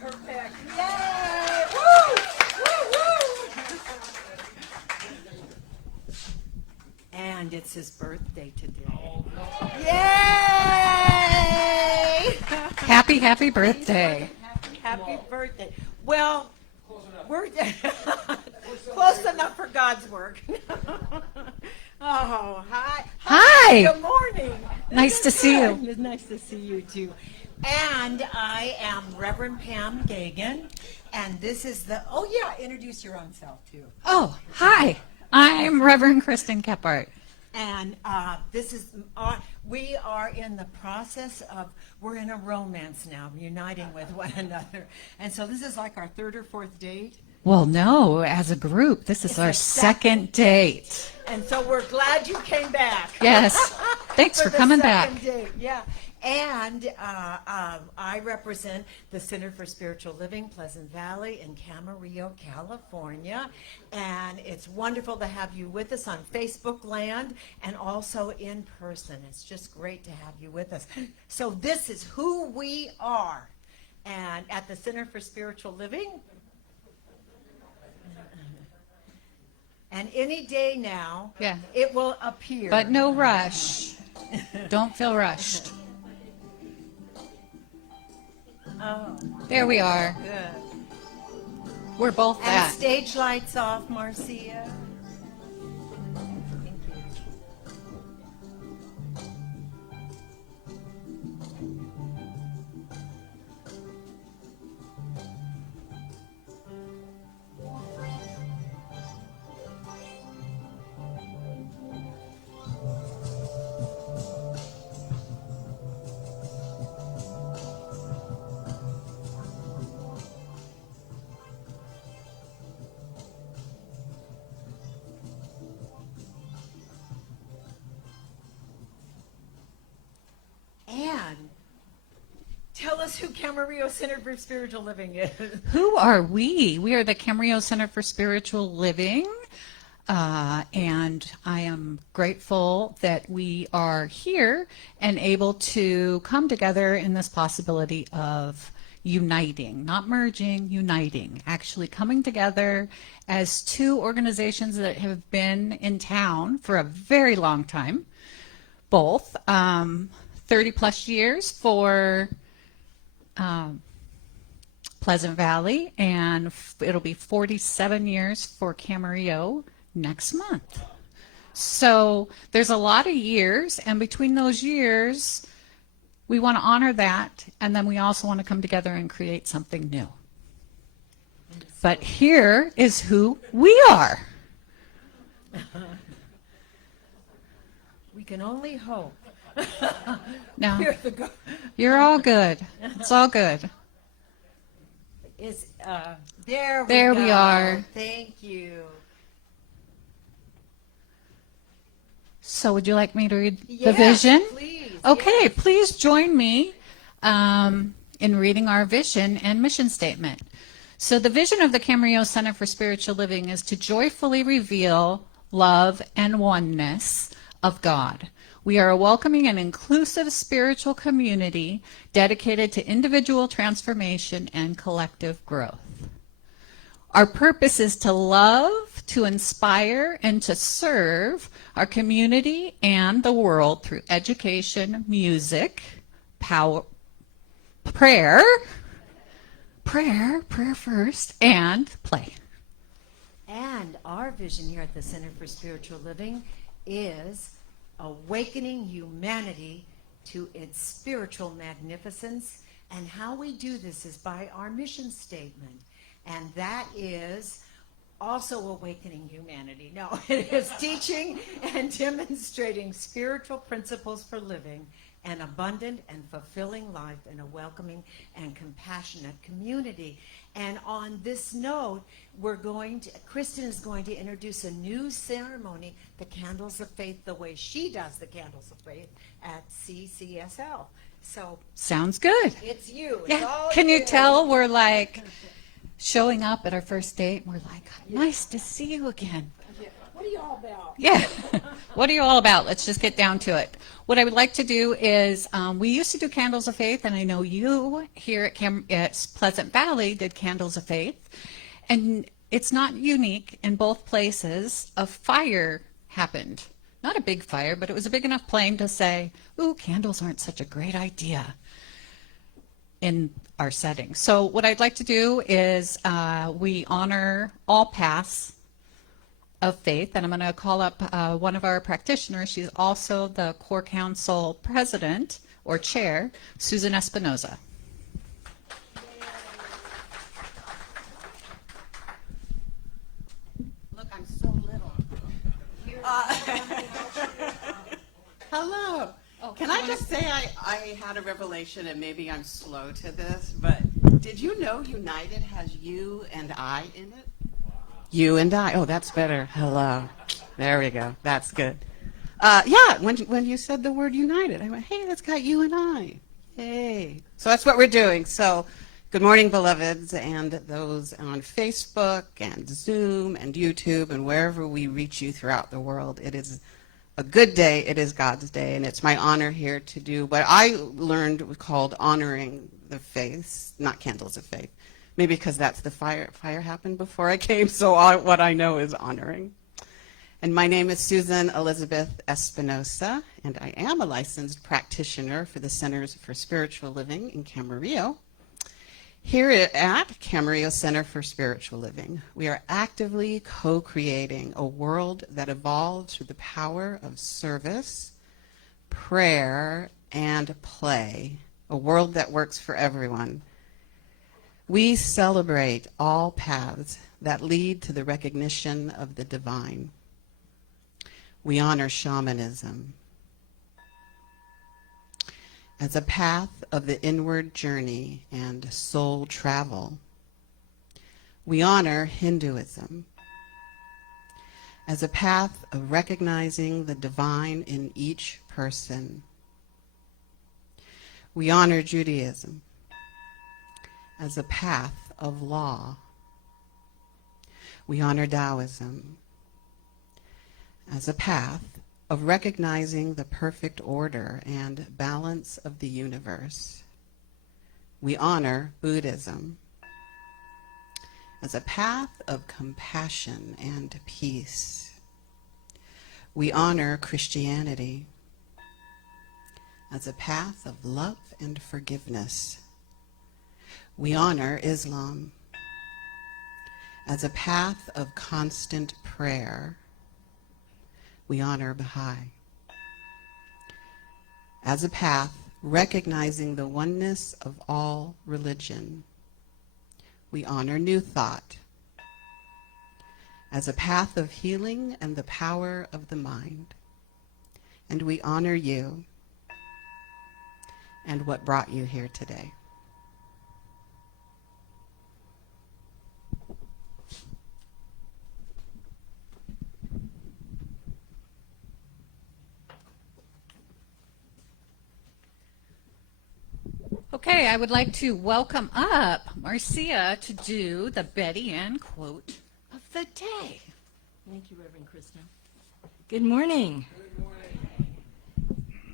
Perfect. Yay! Woo! Woo, woo! And it's his birthday today. Yay! Happy birthday. Happy birthday. Well, we're close enough for God's work. Oh, hi. Hi. Good morning. Nice to see you. It's nice to see you too. And I am Reverend Pam Geagan, and this is introduce your own self too. Oh, hi. I'm Reverend Kristen Kephart. And this is, we are in the process of, we're in a romance now, uniting with one another. And so this is like our third or fourth date. Well, no, as a group, this is our second date. And so we're glad you came back. Yes. Thanks for coming back. Date. Yeah. And I represent the Center for Spiritual Living, Pleasant Valley in Camarillo, California. And it's wonderful to have you with us on Facebook land and also in person. It's just great to have you with us. So this is who we are. And at the Center for Spiritual Living. And any day now, it will appear. But no rush. Don't feel rushed. Oh, there we are. good. We're both And that. stage lights off, Marcia. Thank you. And tell us who Camarillo Center for Spiritual Living is. Who are we? We are the Camarillo Center for Spiritual Living. And I am grateful that we are here and able to come together in this possibility of uniting, not merging, uniting, actually coming together as two organizations that have been in town for a very long time, both 30 plus years for Pleasant Valley, and it'll be 47 years for Camarillo next month. So there's a lot of years, and between those years, we want to honor that, and then we also want to come together and create something new. But here is who we are. We can only hope. No, you're all good. It's all good. There we are. Thank you. So would you like me to read the Yes, vision? Please. Okay, Yes. please join me in reading our vision and mission statement. So the vision of the Camarillo Center for Spiritual Living is to joyfully reveal love and oneness of God. We are a welcoming and inclusive spiritual community dedicated to individual transformation and collective growth. Our purpose is to love, to inspire, and to serve our community and the world through education, music, prayer, prayer first, and play. And our vision here at the Center for Spiritual Living is awakening humanity to its spiritual magnificence. And how we do this is by our mission statement. And that is also awakening humanity. No, it is teaching and demonstrating spiritual principles for living an abundant and fulfilling life in a welcoming and compassionate community. And on this note, Kristen is going to introduce a new ceremony, the Candles of Faith, the way she does the Candles of Faith at CCSL. So Sounds good. it's you. It's Yeah. all Can you tell we're like showing up at our first date? And we're like, nice to see you again. What are you all about? Yeah. What are you all about? Let's just get down to it. What I would like to do is, we used to do Candles of Faith, and I know you here at Pleasant Valley did Candles of Faith. And it's not unique. In both places, a fire happened. Not a big fire, but it was a big enough flame to say, ooh, candles aren't such a great idea in our setting. So what I'd like to do is we honor all paths of faith, and I'm going to call up one of our practitioners. She's also the Core Council President or Chair, Susan Espinoza. Look, I'm so little. Hello. Can I just say I had a revelation, and maybe I'm slow to this, but did you know United has you and I in it? You and I. Oh, that's better. Hello. There we go. That's good. Yeah, when you said the word united, I went, hey, that's got you and I. Yay. So that's what we're doing. So good morning, beloveds, and those on Facebook and Zoom and YouTube and wherever we reach you throughout the world. It is a good day. It is God's day, and it's my honor here to do what I learned was called honoring the faiths, not Candles of Faith. Maybe because that's the fire happened before I came, so what I know is honoring. And my name is Susan Elizabeth Espinosa, and I am a licensed practitioner for the Centers for Spiritual Living in Camarillo. Here at Camarillo Center for Spiritual Living, we are actively co-creating a world that evolves through the power of service, prayer, and play, a world that works for everyone. We celebrate all paths that lead to the recognition of the divine. We honor shamanism as a path of the inward journey and soul travel. We honor Hinduism as a path of recognizing the divine in each person. We honor Judaism as a path of law. We honor Taoism as a path of recognizing the perfect order and balance of the universe. We honor Buddhism as a path of compassion and peace. We honor Christianity as a path of love and forgiveness. We honor Islam as a path of constant prayer. We honor Baha'i as a path recognizing the oneness of all religion. We honor New Thought as a path of healing and the power of the mind. And we honor you and what brought you here today. Okay, I would like to welcome up Marcia to do the Betty Ann quote of the day. Thank you, Reverend Kristen. Good morning. Good morning.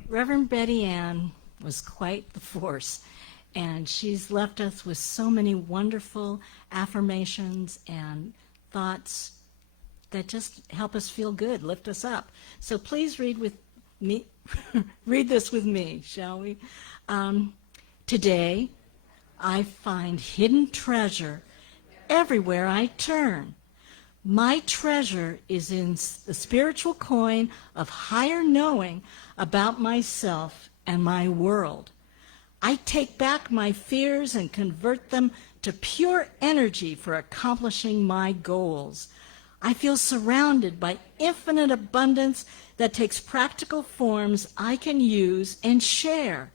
Reverend Betty Ann was quite the force, and she's left us with so many wonderful affirmations and thoughts that just help us feel good, lift us up. So please read with me, read this with me, shall we? Today, I find hidden treasure everywhere I turn. My treasure is in the spiritual coin of higher knowing about myself and my world. I take back my fears and convert them to pure energy for accomplishing my goals. I feel surrounded by infinite abundance that takes practical forms I can use and share.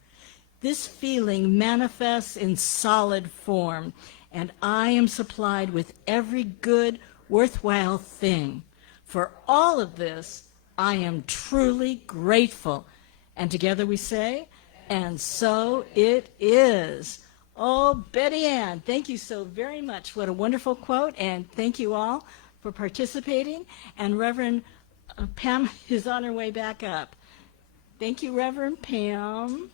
This feeling manifests in solid form, and I am supplied with every good, worthwhile thing. For all of this, I am truly grateful. And together we say, and so it is. Oh, Betty Ann, thank you so very much. What a wonderful quote, and thank you all for participating. And Reverend Pam is on her way back up. Thank you, Reverend Pam.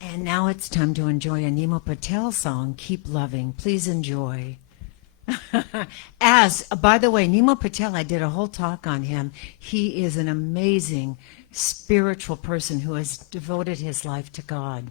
And now it's time to enjoy a Nemo Patel song, Keep Loving. Please enjoy. By the way, Nemo Patel, I did a whole talk on him. He is an amazing spiritual person who has devoted his life to God.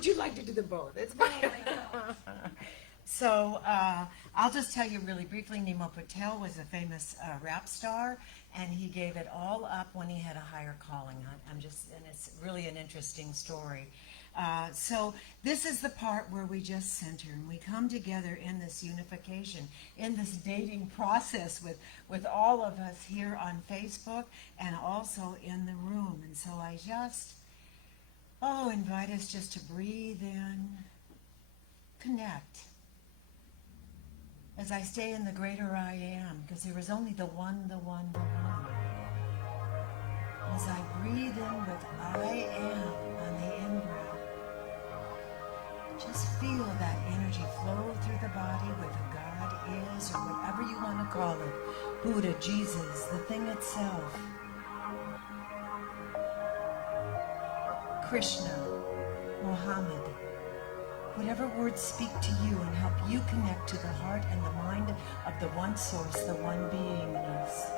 would you like to do them both? It's fine. So I'll just tell you really briefly, Nemo Patel was a famous rap star, and he gave it all up when he had a higher calling. And it's really an interesting story. So this is the part where we just center and we come together in this unification, in this dating process with all of us here on Facebook and also in the room. And so I just, invite us just to breathe in, connect. As I stay in the greater I am, because there is only the one, the one, the one. As I breathe in with I am on the in-breath, just feel that energy flow through the body where the God is, or whatever you want to call it. Buddha, Jesus, the thing itself. Krishna, Muhammad. Whatever words speak to you and help you connect to the heart and the mind of the one source, the one beingness.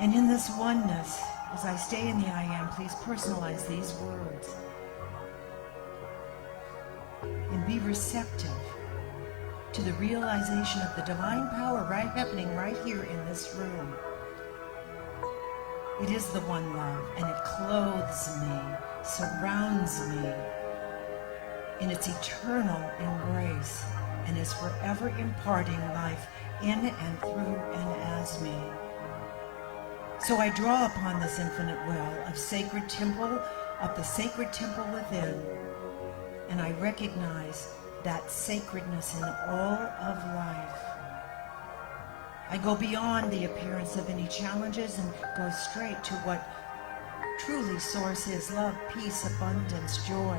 And in this oneness, as I stay in the I am, please personalize these words. And be receptive to the realization of the divine power happening right here in this room. It is the one love, and it clothes me, surrounds me in its eternal embrace, and is forever imparting life in and through and as me. So I draw upon this infinite well of the sacred temple within, and I recognize that sacredness in all of life. I go beyond the appearance of any challenges and go straight to what truly source is: love, peace, abundance, joy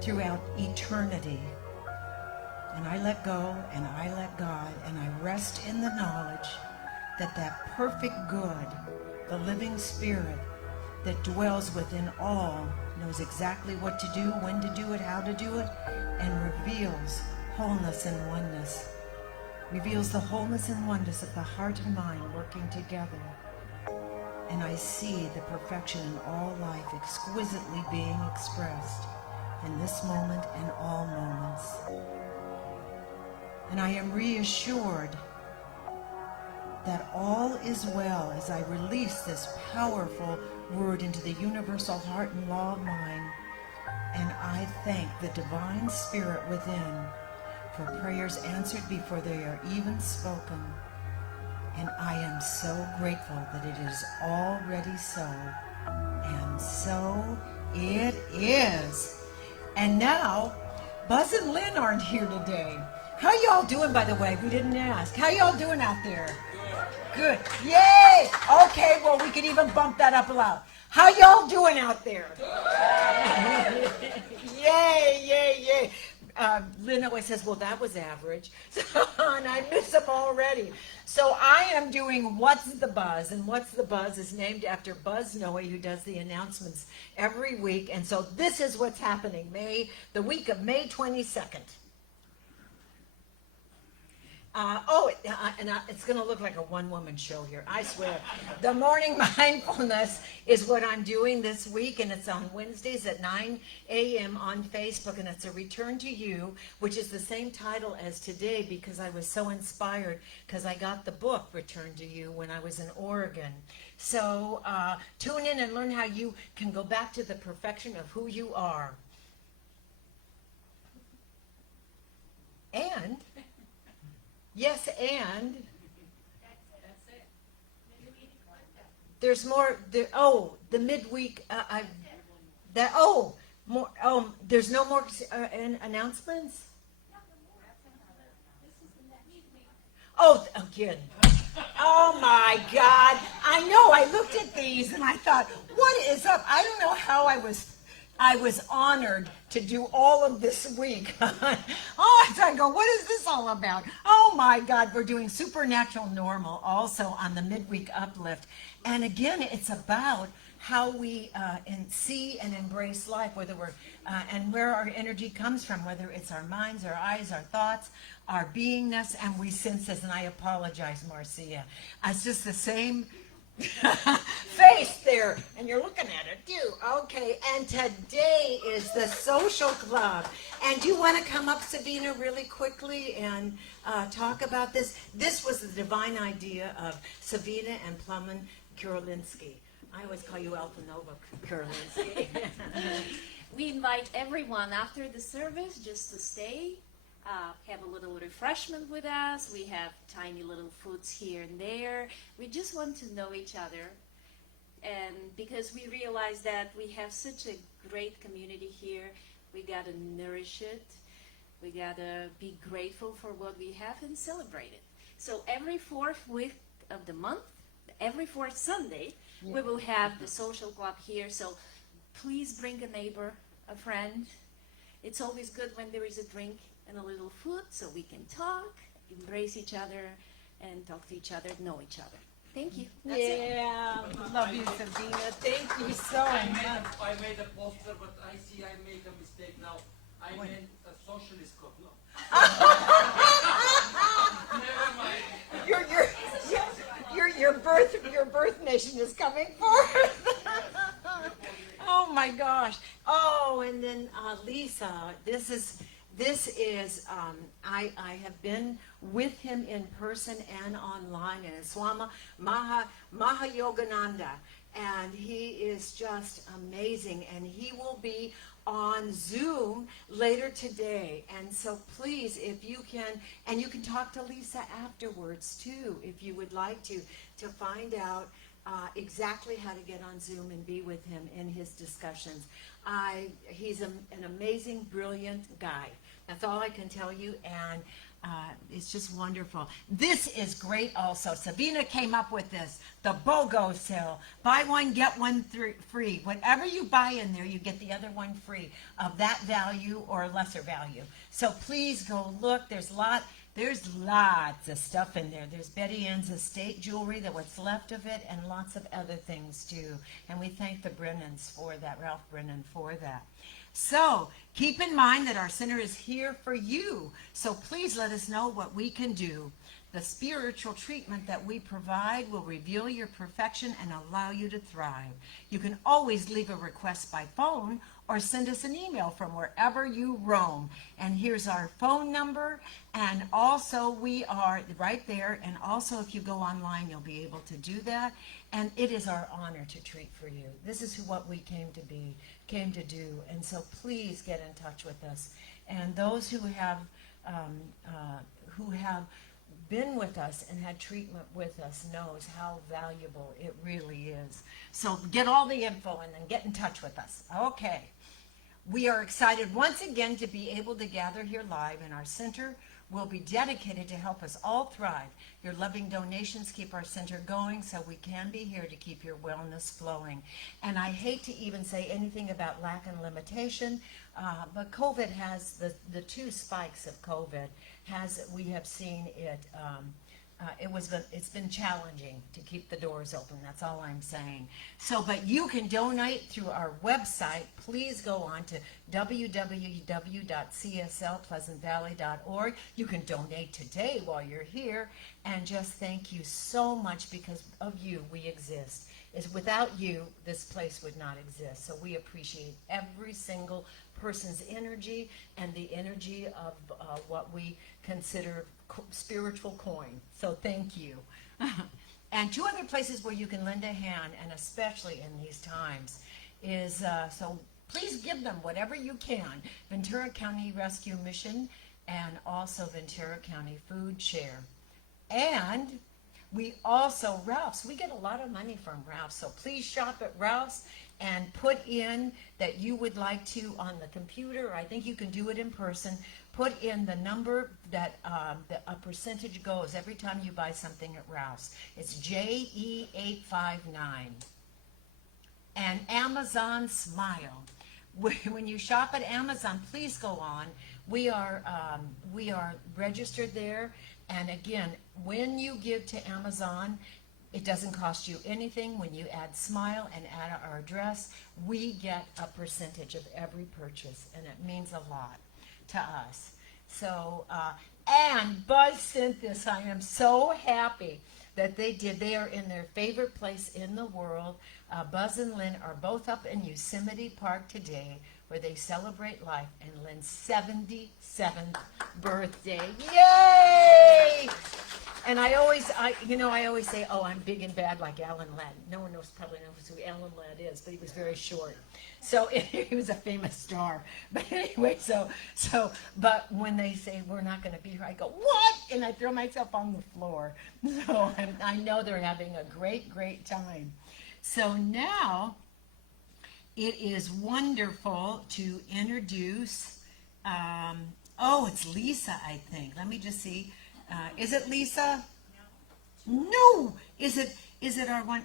throughout eternity. And I let go and I let God, and I rest in the knowledge that that perfect good, the living spirit that dwells within all, knows exactly what to do, when to do it, how to do it, and reveals wholeness and oneness. Reveals the wholeness and oneness of the heart and mind working together. And I see the perfection in all life exquisitely being expressed in this moment and all moments. And I am reassured that all is well as I release this powerful word into the universal heart and law of mind. And I thank the divine spirit within for prayers answered before they are even spoken. And I am so grateful that it is already so. And so it is. And now, Buzz and Lynn aren't here today. How y'all doing, by the way? We didn't ask. How y'all doing out there? Good. Yay! Okay, well, we can even bump that up loud. How y'all doing out there? Yay, yay, yay. Lynn always says, well, that was average. And I miss them already. So I am doing What's the Buzz? And What's the Buzz is named after Buzz Noe, who does the announcements every week. And so this is what's happening, the week of May 22nd. It's going to look like a one-woman show here, I swear. The morning mindfulness is what I'm doing this week, and it's on Wednesdays at 9 a.m. on Facebook, and it's a return to you, which is the same title as today because I was so inspired because I got the book Return to You when I was in Oregon. So tune in and learn how you can go back to the perfection of who you are. And... yes, and there's more. The midweek. There's no more announcements. Again. Oh my God! I know. I looked at these and I thought, what is up? I don't know how I was honored to do all of this week. I go, what is this all about? Oh my God, we're doing Supernatural Normal also on the midweek uplift. And again, it's about how we see and embrace life, whether we're, and where our energy comes from, whether it's our minds, our eyes, our thoughts, our beingness, and we sense this. And I apologize, Marcia. It's just the same face there, and you're looking at it too. Okay, and today is the social club. And do you want to come up, Savina, really quickly and talk about this? This was the divine idea of Savina and Plumin Kurolinski. I always call you Alpanova Kurolinski. We invite everyone after the service just to stay, have a little refreshment with us. We have tiny little foods here and there. We just want to know each other. And because we realize that we have such a great community here, we got to nourish it. We got to be grateful for what we have and celebrate it. So every fourth week of the month, every fourth Sunday, we will have the social club here. So please bring a neighbor, a friend. It's always good when there is a drink and a little food so we can talk, embrace each other, and talk to each other, know each other. Thank you. That's it. Yeah, love you, Savina. Thank you so much. I made a poster, but I see I made a mistake now. I meant a socialist club. No. Never mind. Your birth nation is coming forth. Oh my gosh. Oh, and then Lissa, this is I have been with him in person and online, and it's Swami Mahayogananda, and he is just amazing, and he will be on Zoom later today. And so please, if you can, and you can talk to Lissa afterwards too, if you would like to find out exactly how to get on Zoom and be with him in his discussions. He's an amazing, brilliant guy. That's all I can tell you, and it's just wonderful. This is great also. Savina came up with this, the BOGO sale. Buy one, get one free. Whatever you buy in there, you get the other one free of that value or lesser value. So please go look. There's lots of stuff in there. There's Betty Ann's estate jewelry, what's left of it, and lots of other things too. And we thank the Brennans for that, Ralph Brennan for that. So keep in mind that our center is here for you. So please let us know what we can do. The spiritual treatment that we provide will reveal your perfection and allow you to thrive. You can always leave a request by phone or send us an email from wherever you roam. And here's our phone number. And also we are right there. And also if you go online, you'll be able to do that. And it is our honor to treat for you. This is what we came to do. And so please get in touch with us. And those who have been with us and had treatment with us knows how valuable it really is. So get all the info and then get in touch with us. Okay. We are excited once again to be able to gather here live, and our center will be dedicated to help us all thrive. Your loving donations keep our center going, so we can be here to keep your wellness flowing. And I hate to even say anything about lack and limitation, but COVID has, the two spikes of COVID, we have seen it, it's been challenging to keep the doors open. That's all I'm saying. So, but you can donate through our website. Please go on to www.cslpleasantvalley.org. You can donate today while you're here, and just thank you so much, because of you we exist. Without you, this place would not exist. So we appreciate every single person's energy and the energy of what we consider spiritual coin. So thank you. And two other places where you can lend a hand, and especially in these times, is so please give them whatever you can. Ventura County Rescue Mission and also Ventura County Food Share. And we also, Ralph's, we get a lot of money from Ralph's, so please shop at Ralph's and put in that you would like to on the computer, or I think you can do it in person, put in the number that a percentage goes every time you buy something at Ralph's. It's JE859. And Amazon Smile. When you shop at Amazon, please go on. We are registered there. And again, when you give to Amazon, it doesn't cost you anything. When you add Smile and add our address, we get a percentage of every purchase, and it means a lot to us. So, and Buzz sent this. I am so happy. that they did. They are in their favorite place in the world. Buzz and Lynn are both up in Yosemite Park today, where they celebrate life and Lynn's 77th birthday. Yay! And I always say, oh, I'm big and bad like Alan Ladd. No one probably knows who Alan Ladd is, but he was very short. So he was a famous star. But anyway, but when they say we're not going to be here, I go, what? And I throw myself on the floor. So I know they're having a great, great time. So now it is wonderful to introduce, it's Lissa, I think. Let me just see. Is it Lissa? No. Is it our one?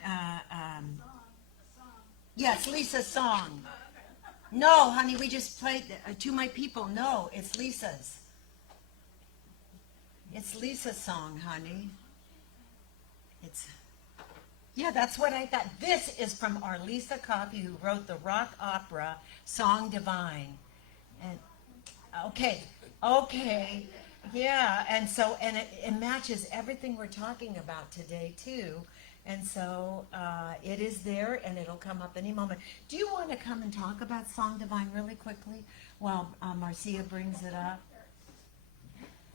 Yes, Lissa's song. No, honey, we just played To My People. No, it's Lissa's. It's Lissa's song, honey. Yeah, that's what I thought. This is from our Lissa Coffey, who wrote the rock opera Song Divine. And okay. Yeah, and it matches everything we're talking about today too, and so it is there, and it'll come up any moment. Do you want to come and talk about Song Divine really quickly while Marcia brings it up?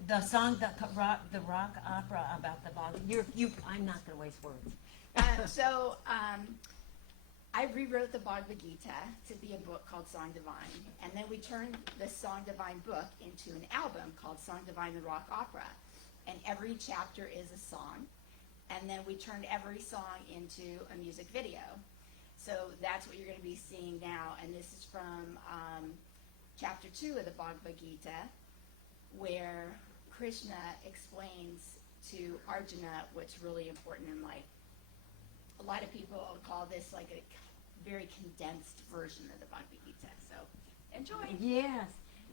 The song, the rock opera about the bog. I'm not going to waste words. I rewrote the Bhagavad Gita to be a book called Song Divine, and then we turned the Song Divine book into an album called Song Divine, the Rock Opera, and every chapter is a song, and then we turned every song into a music video. So that's what you're going to be seeing now, and this is from chapter 2 of the Bhagavad Gita, where Krishna explains to Arjuna what's really important in life. A lot of people call this like a very condensed version of the Bhagavad Gita. So enjoy. Yes.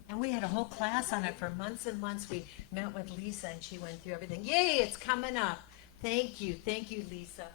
And we had a whole class on it for months and months. We met with Lissa and she went through everything. Yay, it's coming up. Thank you, Lissa.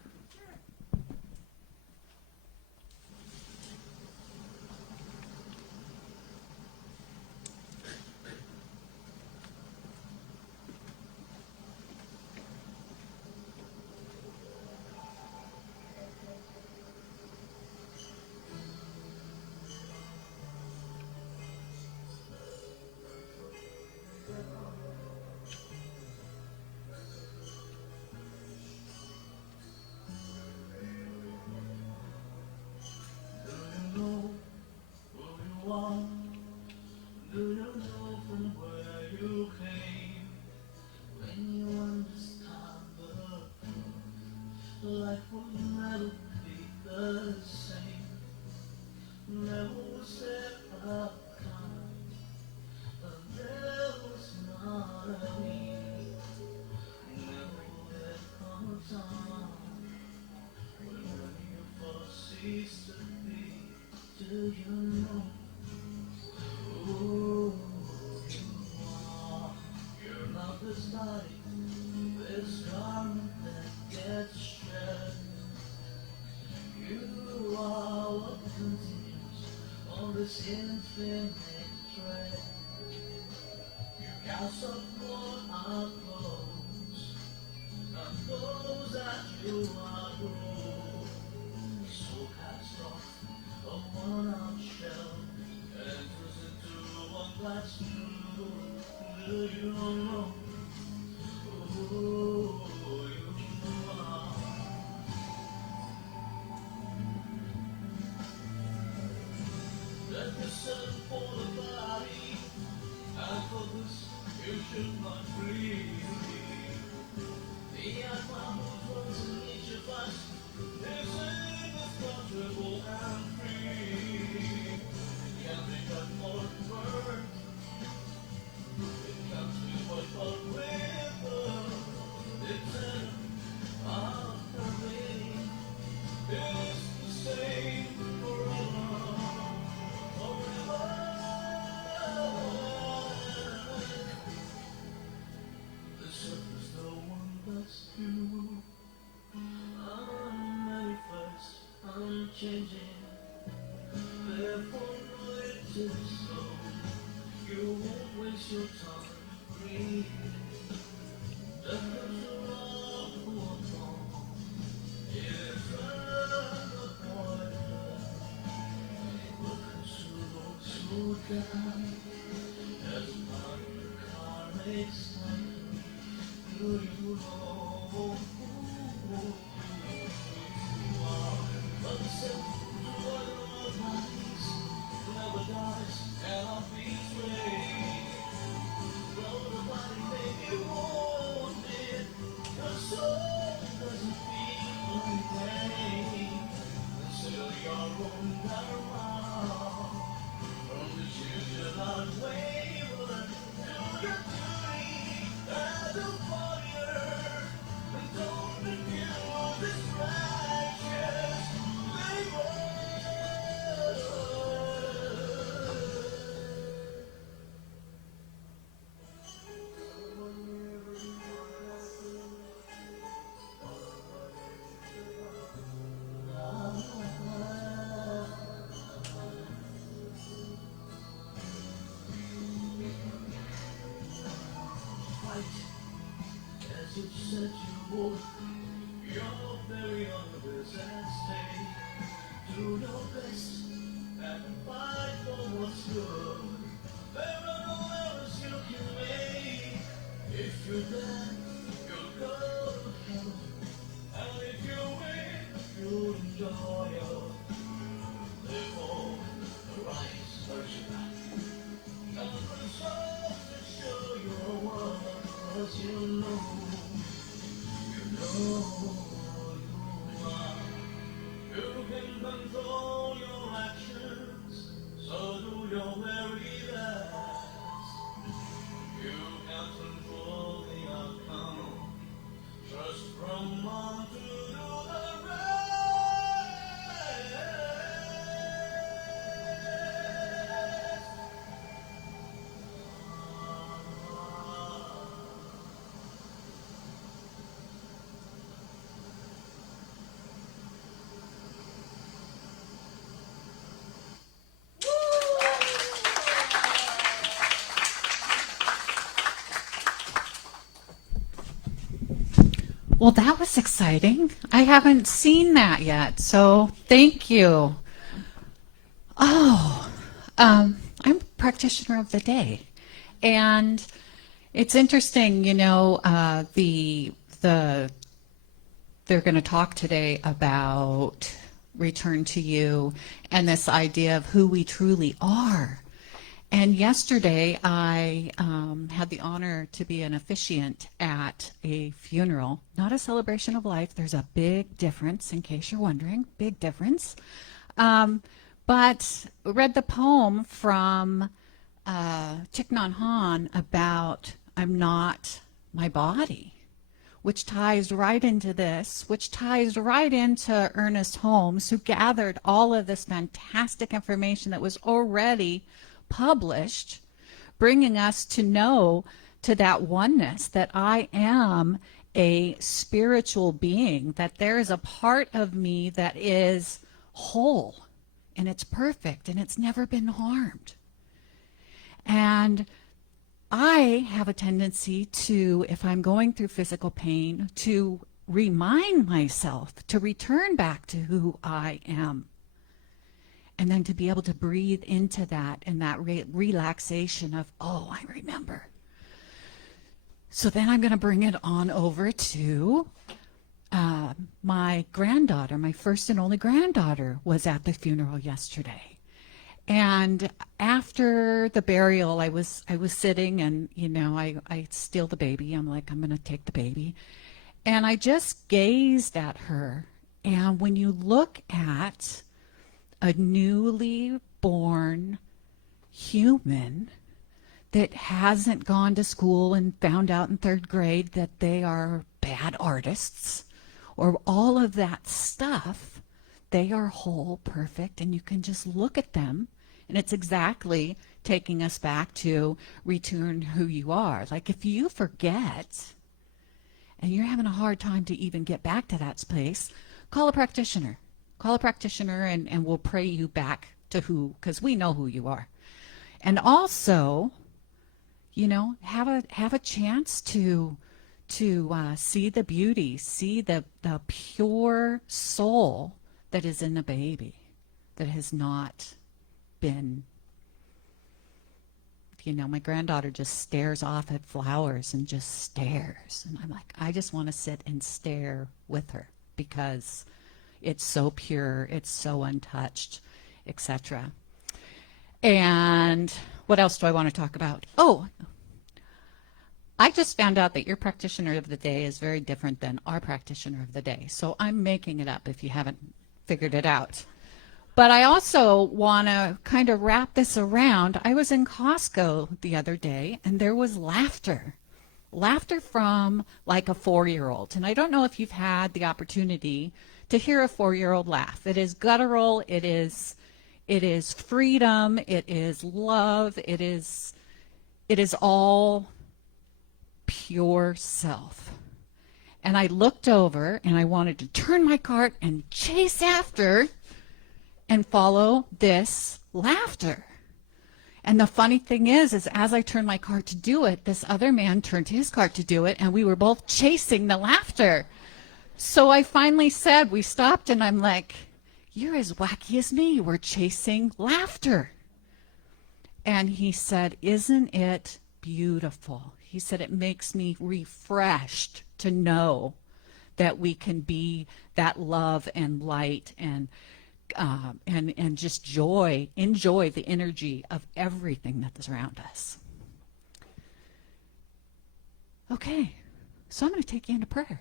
Well, that was exciting. I haven't seen that yet, so thank you. Oh, I'm practitioner of the day, and it's interesting. They're going to talk today about return to you and this idea of who we truly are. And yesterday, I had the honor to be an officiant at a funeral, not a celebration of life. There's a big difference, in case you're wondering, big difference. But read the poem from Thich Nhat Hanh about I'm not my body, which ties right into this, which ties right into Ernest Holmes, who gathered all of this fantastic information that was already published, bringing us to know to that oneness that I am a spiritual being, that there is a part of me that is whole and it's perfect and it's never been harmed. And I have a tendency to, if I'm going through physical pain, to remind myself to return back to who I am. And then to be able to breathe into that and that relaxation of, oh, I remember. So then I'm going to bring it on over to my granddaughter. My first and only granddaughter was at the funeral yesterday. And after the burial, I was sitting and, I steal the baby. I'm like, I'm going to take the baby. And I just gazed at her. And when you look at a newly born human that hasn't gone to school and found out in third grade that they are bad artists or all of that stuff, they are whole, perfect, and you can just look at them, and it's exactly taking us back to return who you are. Like if you forget and you're having a hard time to even get back to that place, call a practitioner. Call a practitioner and we'll pray you back to who, because we know who you are. And also, have a chance to see the beauty, see the pure soul that is in the baby that has not been my granddaughter just stares off at flowers and just stares. And I'm like, I just want to sit and stare with her because it's so pure, it's so untouched, etc. And what else do I want to talk about? Oh, I just found out that your practitioner of the day is very different than our practitioner of the day. So I'm making it up if you haven't figured it out. But I also want to kind of wrap this around. I was in Costco the other day, and there was laughter. Laughter from like a 4-year-old. And I don't know if you've had the opportunity to hear a 4-year-old laugh. It is guttural. It is freedom. It is love. It is all pure self. And I looked over, and I wanted to turn my cart and chase after and follow this laughter. And the funny thing is as I turned my cart to do it, this other man turned his cart to do it, and we were both chasing the laughter. So I finally said, we stopped, and I'm like, you're as wacky as me. We're chasing laughter. And he said, isn't it beautiful? He said, it makes me refreshed to know that we can be that love and light and just enjoy the energy of everything that is around us. Okay, so I'm going to take you into prayer.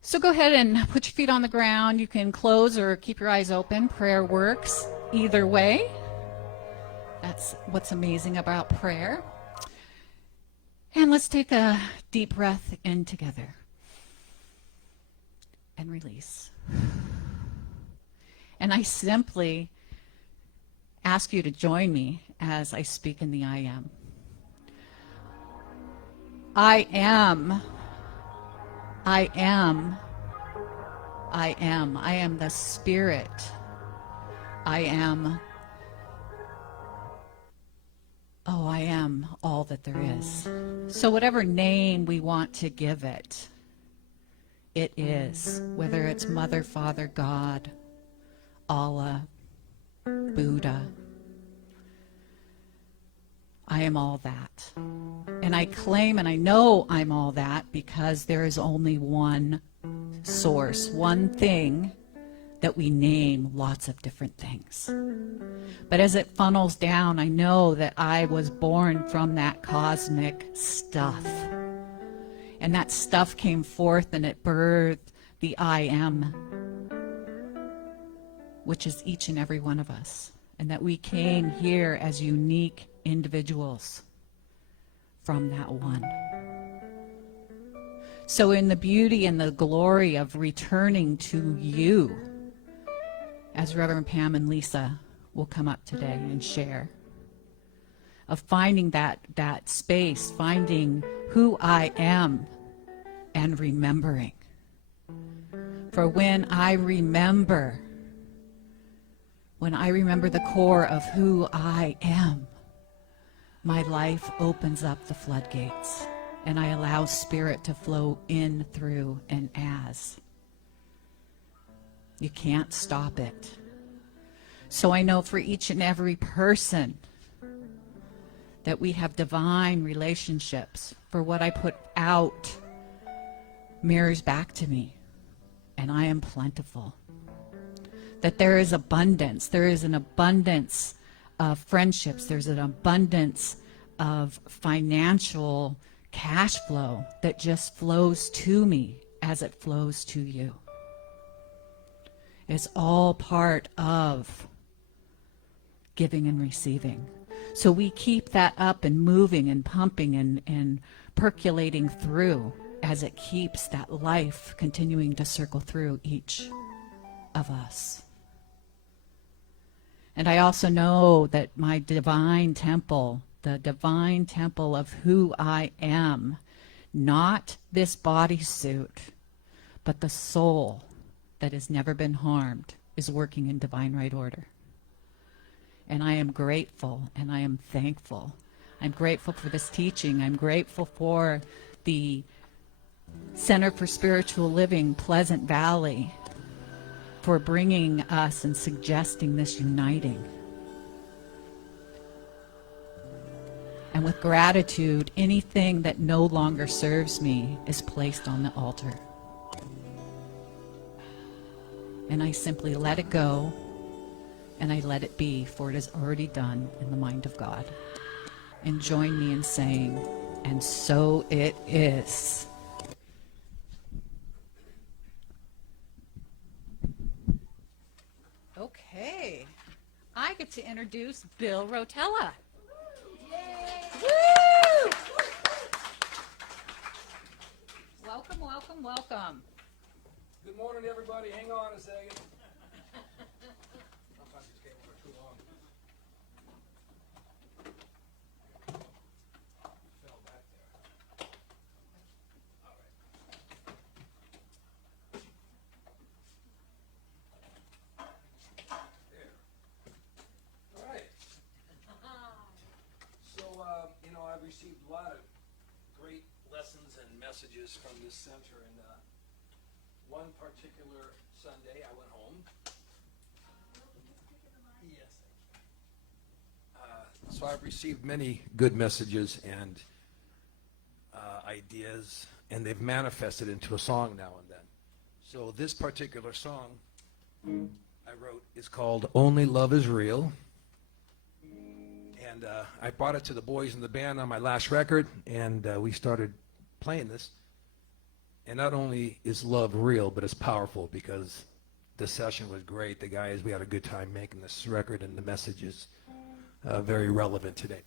So go ahead and put your feet on the ground. You can close or keep your eyes open. Prayer works either way. That's what's amazing about prayer. And let's take a deep breath in together. And release. And I simply ask you to join me as I speak in the I am. I am. I am. I am. I am the Spirit. I am. Oh, I am all that there is. So whatever name we want to give it, it is, whether it's Mother, Father, God, Allah, Buddha. I am all that. And I claim and I know I'm all that because there is only one source, one thing that we name lots of different things. But as it funnels down, I know that I was born from that cosmic stuff. And that stuff came forth and it birthed the I am, which is each and every one of us. And that we came here as unique individuals from that one. So in the beauty and the glory of returning to you, as Reverend Pam and Lissa will come up today and share, of finding that space, finding who I am and remembering. For when I remember the core of who I am, my life opens up the floodgates and I allow Spirit to flow in, through, and as. You can't stop it. So I know for each and every person that we have divine relationships. For what I put out mirrors back to me, and I am plentiful. That there is abundance. There is an abundance of friendships. There's an abundance of financial cash flow that just flows to me as it flows to you. It's all part of giving and receiving. So we keep that up and moving and pumping and percolating through as it keeps that life continuing to circle through each of us. And I also know that my divine temple, the divine temple of who I am, not this bodysuit, but the soul that has never been harmed, is working in divine right order. And I am grateful and I am thankful. I'm grateful for this teaching. I'm grateful for the Center for Spiritual Living, Pleasant Valley, for bringing us and suggesting this uniting. And with gratitude, anything that no longer serves me is placed on the altar. And I simply let it go, and I let it be, for it is already done in the mind of God. And join me in saying, and so it is. Okay, I get to introduce Bill Rotella. Woo! Welcome, welcome, welcome. Good morning, everybody. Hang on a second. Sometimes these cables are too long. Fell back there. All right. There. All right. So, I've received a lot of great lessons and messages from this center, and one particular Sunday I went home. Yes. So I've received many good messages and ideas, and they've manifested into a song now and then. So this particular song I wrote is called Only Love Is Real. And I brought it to the boys in the band on my last record, and we started playing this. And not only is love real, but it's powerful, because the session was great. The guys, we had a good time making this record, and the message is very relevant today.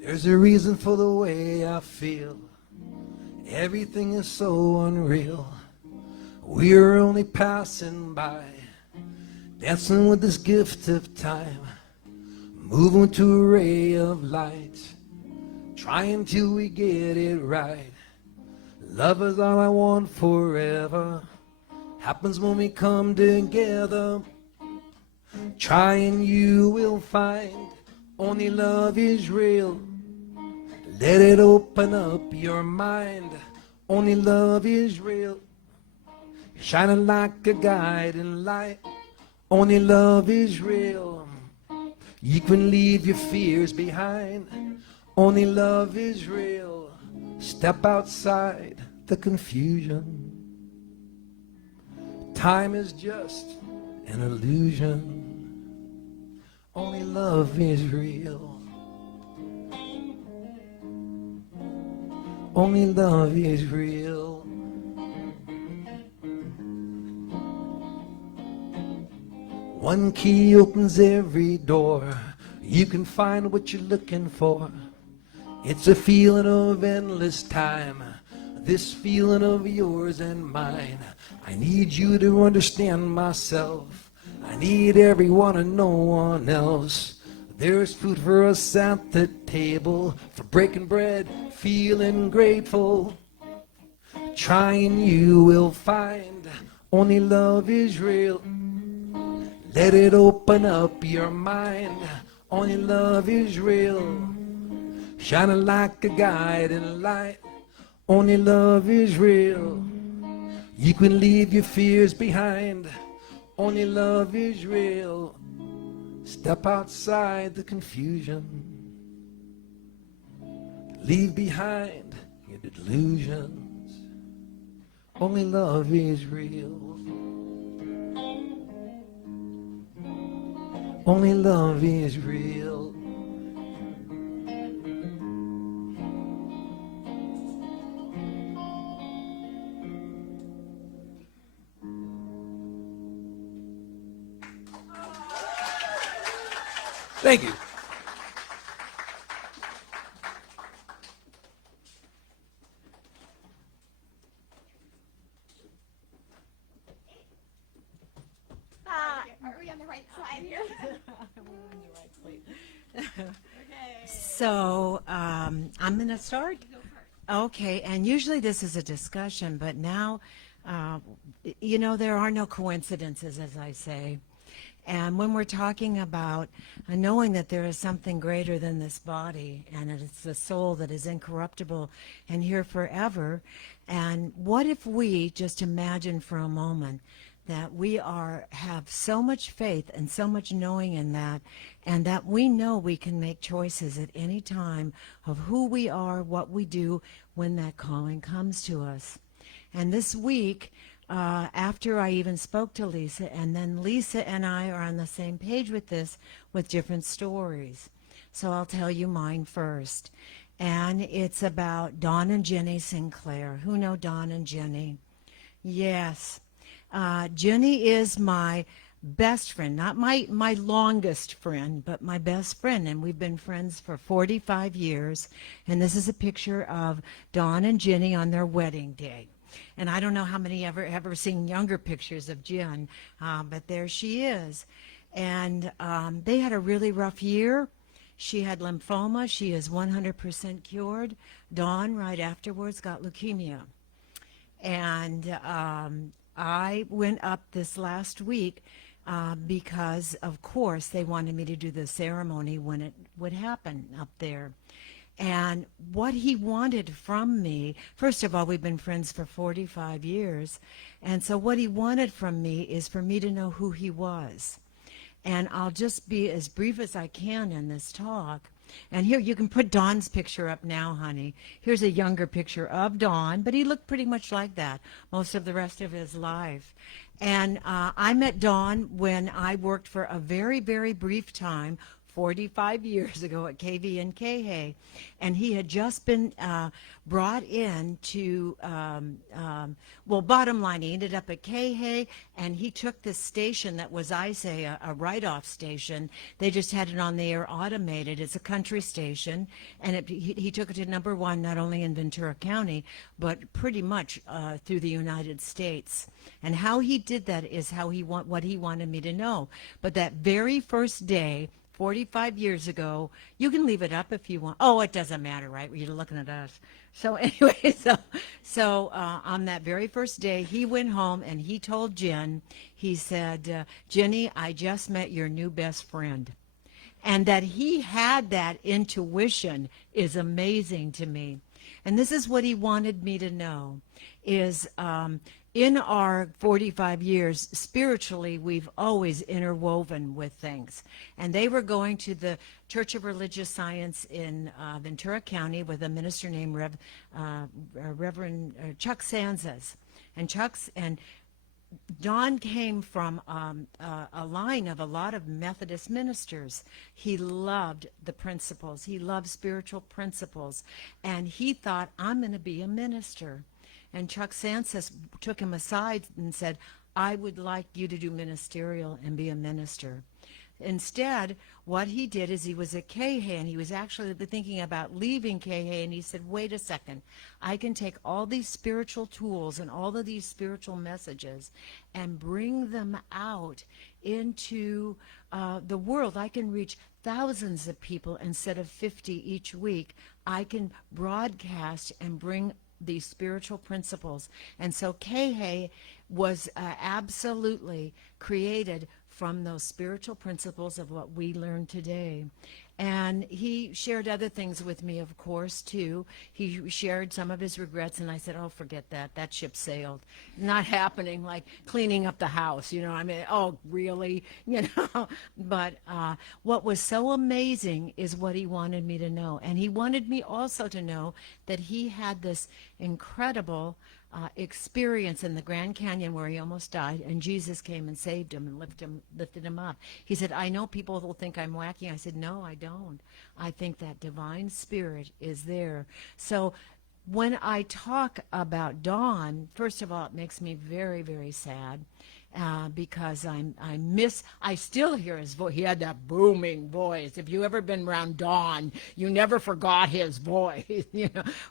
There's a reason for the way I feel. Everything is so unreal. We're only passing by, dancing with this gift of time, moving to a ray of light, trying till we get it right. Love is all I want forever. Happens when we come together. Trying you will find only love is real. Let it open up your mind. Only love is real. Shining like a guiding light. Only love is real. You can leave your fears behind. Only love is real. Step outside the confusion. Time is just an illusion. Only love is real. Only love is real. One key opens every door. You can find what you're looking for. It's a feeling of endless time. This feeling of yours and mine. I need you to understand myself. I need everyone and no one else. There's food for us at the table, for breaking bread, feeling grateful. Trying you will find only love is real. Let it open up your mind. Only love is real. Shining like a guiding light. Only love is real. You can leave your fears behind. Only love is real. Step outside the confusion. Leave behind your delusions. Only love is real. Only love is real. Thank you. Are we on the right side here? So I'm going to start. Okay, and usually this is a discussion, but now, there are no coincidences, as I say. And when we're talking about knowing that there is something greater than this body, and it's the soul that is incorruptible and here forever, and what if we just imagine for a moment that we have so much faith and so much knowing in that, and that we know we can make choices at any time of who we are, what we do when that calling comes to us. And this week, after I even spoke to Lissa, and then Lissa and I are on the same page with this, with different stories. So I'll tell you mine first. And it's about Dawn and Jenny Sinclair. Who know Dawn and Jenny? Yes. Jenny is my best friend, not my longest friend, but my best friend. And we've been friends for 45 years. And this is a picture of Dawn and Jenny on their wedding day. And I don't know how many ever seen younger pictures of Jen, but there she is. And they had a really rough year. She had lymphoma. She is 100% cured. Dawn, right afterwards, got leukemia. And I went up this last week because, of course, they wanted me to do the ceremony when it would happen up there. And what he wanted from me, first of all, we've been friends for 45 years. And so what he wanted from me is for me to know who he was. And I'll just be as brief as I can in this talk. And here, you can put Dawn's picture up now, honey. Here's a younger picture of Dawn, but he looked pretty much like that most of the rest of his life. And I met Dawn when I worked for a very, very brief time, 45 years ago at KV and KH, and he had just been brought in to, well, bottom line, he ended up at KH, and he took this station that was, I say, a write-off station. They just had it on the air automated. It's a country station, and he took it to #1, not only in Ventura County, but pretty much through the United States. And how he did that is what he wanted me to know. But that very first day, 45 years ago, you can leave it up if you want. Oh, it doesn't matter, right? You're looking at us. So anyway, so on that very first day, he went home and he told Jen, he said, Jenny, I just met your new best friend. And that he had that intuition is amazing to me. And this is what he wanted me to know, is in our 45 years, spiritually, we've always interwoven with things. And they were going to the Church of Religious Science in Ventura County with a minister named Reverend Chuck Sanzas. And Don came from a line of a lot of Methodist ministers. He loved the principles. He loved spiritual principles. And he thought, I'm going to be a minister. And Chuck Sanzas took him aside and said, I would like you to do ministerial and be a minister. Instead, what he did is he was at KH, and he was actually thinking about leaving KH, and he said, wait a second, I can take all these spiritual tools and all of these spiritual messages and bring them out into the world. I can reach thousands of people instead of 50 each week. I can broadcast and bring these spiritual principles. And so KH was absolutely created from those spiritual principles of what we learn today. And he shared other things with me, of course, too. He shared some of his regrets, and I said, oh, forget that. That ship sailed. Not happening, like cleaning up the house, I mean, oh, really? But what was so amazing is what he wanted me to know. And he wanted me also to know that he had this incredible experience in the Grand Canyon where he almost died, and Jesus came and saved him and lifted him up. He said, I know people will think I'm wacky. I said, no, I don't. I think that divine spirit is there. So when I talk about Dawn, first of all, it makes me very, very sad. Because I still hear his voice. He had that booming voice. If you ever been around Dawn, you never forgot his voice,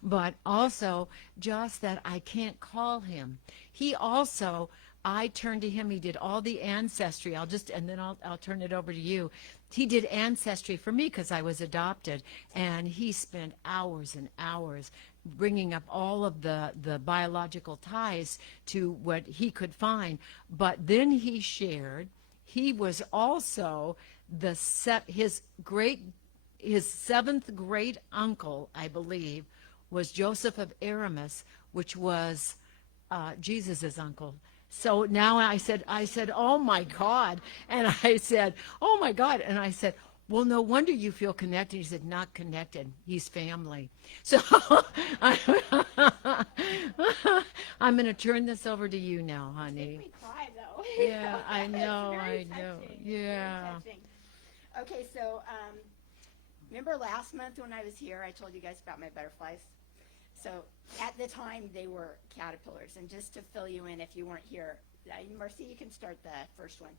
But also just that I can't call him. He also, I turned to him. He did all the ancestry. And then I'll turn it over to you. He did ancestry for me because I was adopted, and he spent hours and hours bringing up all of the biological ties to what he could find. But then he shared he was also his seventh great uncle, I believe, was Joseph of Arimathea, which was Jesus's uncle. So now I said, oh my God. And I said, oh my God. And I said, well, no wonder you feel connected. He said, not connected. He's family. So I'm going to turn this over to you now, honey. We cry though. Yeah, I know, It's very I know. touching. Yeah. Very touching. Okay, so remember last month when I was here, I told you guys about my butterflies. So at the time they were caterpillars, and just to fill you in if you weren't here, Marcy, you can start the first one.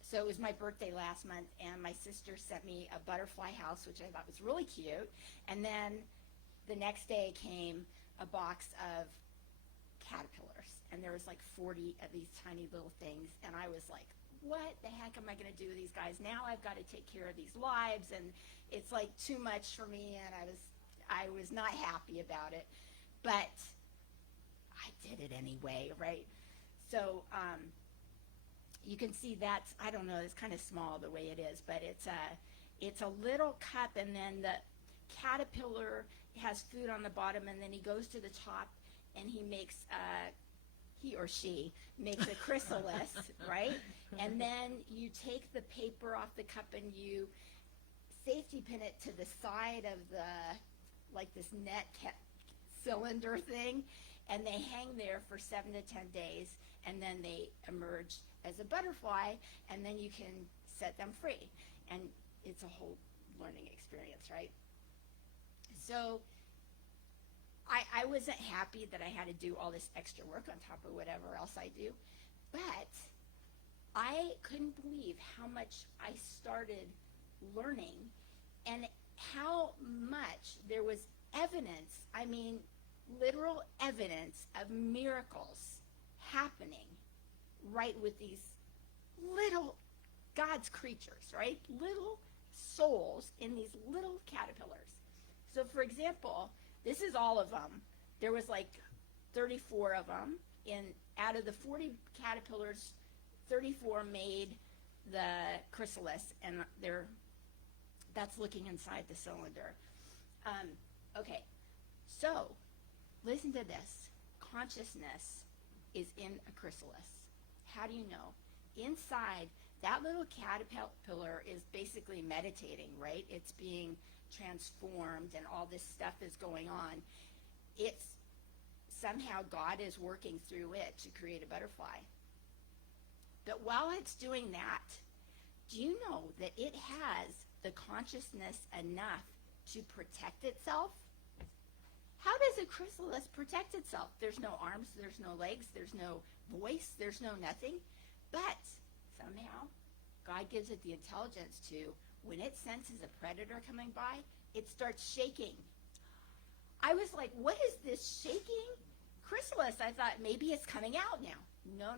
So it was my birthday last month, and my sister sent me a butterfly house, which I thought was really cute. And then the next day came a box of caterpillars, and there was like 40 of these tiny little things, and I was like, what the heck am I going to do with these guys? Now I've got to take care of these lives, and it's like too much for me, and I was not happy about it, but I did it anyway, right? So you can see that's, I don't know, it's kind of small the way it is, but it's a little cup, and then the caterpillar has food on the bottom, and then he goes to the top and he makes he or she makes a chrysalis, right? And then you take the paper off the cup and you safety pin it to the side of the, like this net cylinder thing, and they hang there for 7 to 10 days, and then they emerge as a butterfly, and then you can set them free. And it's a whole learning experience, right? So I wasn't happy that I had to do all this extra work on top of whatever else I do, but I couldn't believe how much I started learning and how much there was evidence, I mean, literal evidence of miracles happening right with these little God's creatures, right? Little souls in these little caterpillars. So for example, this is all of them. There was like 34 of them. Out of the 40 caterpillars, 34 made the chrysalis, and that's looking inside the cylinder. Okay, so listen to this. Consciousness is in a chrysalis. How do you know? Inside, that little caterpillar is basically meditating, right? It's being transformed and all this stuff is going on. It's somehow God is working through it to create a butterfly. But while it's doing that, do you know that it has the consciousness enough to protect itself? How does a chrysalis protect itself? There's no arms, there's no legs, there's no voice, there's no nothing. But somehow God gives it the intelligence to, when it senses a predator coming by, it starts shaking. I was like, what is this shaking chrysalis? I thought maybe it's coming out now. No.